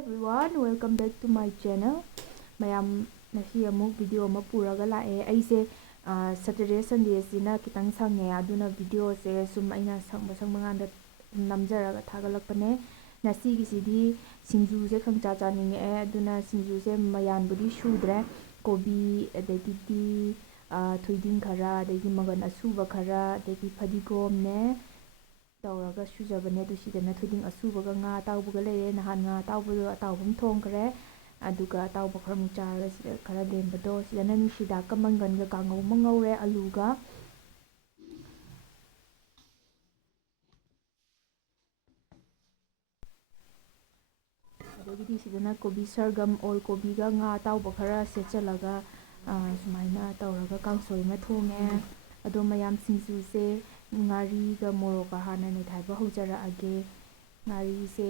everyone, welcome back to my channel. mayam nasi amuk video ama puraga lae aise Saturday Sunday sina kitang sange aduna video se sum aina sang manganda namjaraga thagalakpane nasi gisidi singju se khangcha cha ninge aduna singju se mayan budi shudre kobi adegi thoiding khara adegi magan ashuba khara adegi phadigom ne tawraga sujabane du sidana thoiding asubaga nga tawbuga leire nahan nga tawbudo atawbum thongkre aduga tawba khram chara sida khara lembado sidana nusida kamangan ga kangau mangawre aluga adogidi sidana kobi sargam ol kobi ga nga tawba khara sechalaga sumaina tawraga kangsoi ma thonge ado mayam singju se ngari ga moroka hana ne thaiba hojara age ngari se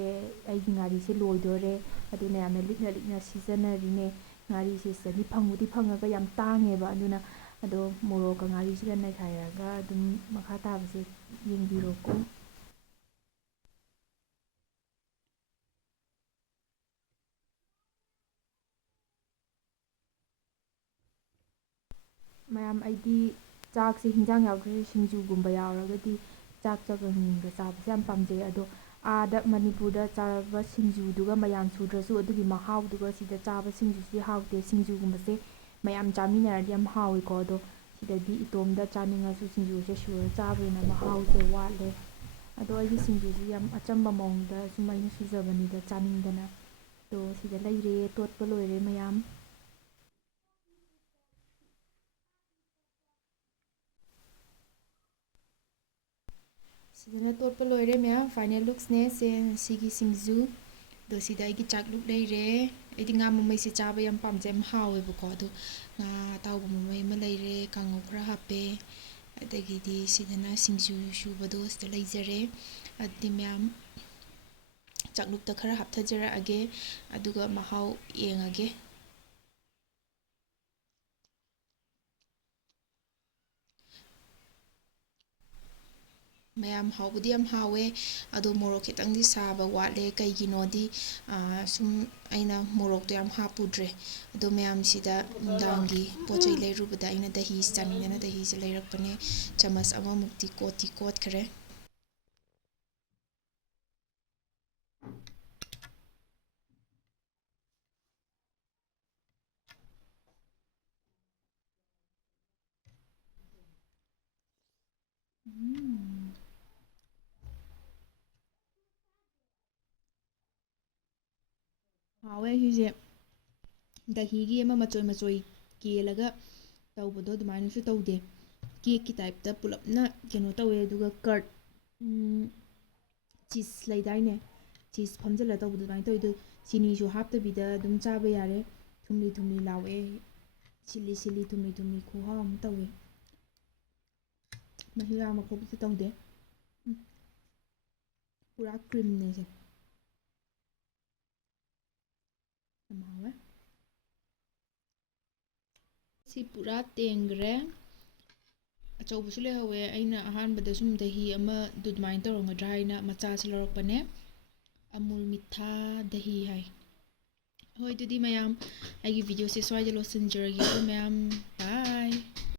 ai ngari se loidore aduna yamna likna season rine ngari se sani phangudi phangaga yam tange ba aduna ado moroka ngari se na thairaga adum makha tabase yengbiro ko mayam aidi chak se hinjang yaudre singju gumba yauragadi chak chagang sabase yam pamje ado ada Manipurda chaba singju duga mayam sudrasu adugi mahau duga sida chaba singju si haute singju gumbase mayam chaminaradi yam hawi ko do sidadi itomda chaningasu singju se sure chabena mahau se wale ado ai singju si yam achamba mongda sumaina sujabani da chaningdana to sida leire totpa loire mayam sidana totpa loire mayam final looks ne se sigi singju do sida ai chak look leire aidi nga mamai se chaba yam pamje am hawe buko do nga tawbu mamai ma leire kangau khra hape adagidi sidana singju shubado sida leijare adi mayam chak look ta khara hapthajara age aduga mahau yengage mayam haubudi yam hawe ado morok khitangdi saba watle kaiginodi sum aina morok to yam hapudre ado mayam sida ndangi pochai leirubada aina dahi chaningana dahi se leirakpane chamas ama mukti kot khare hawe hije dahigi ama machoi kelaga tawbado dumainu su tawde cake ki type ta pulapna keno tawe aduga curd cheese leidaine cheese phamjala tawbado dumain tawdo chini su haptabida dum chaba yare thumli lawe chili thumli khuha am tawe mahira makhob su tawde pura cream ne se amawe si pura tengre achaubusu le hawe aina ahanbada sum dahi ama dudmain tawrongadra haina macha se lorokpane amul mitha dahi hai hoi dudi mayam aigi video se swaida losinjaragi mayam bye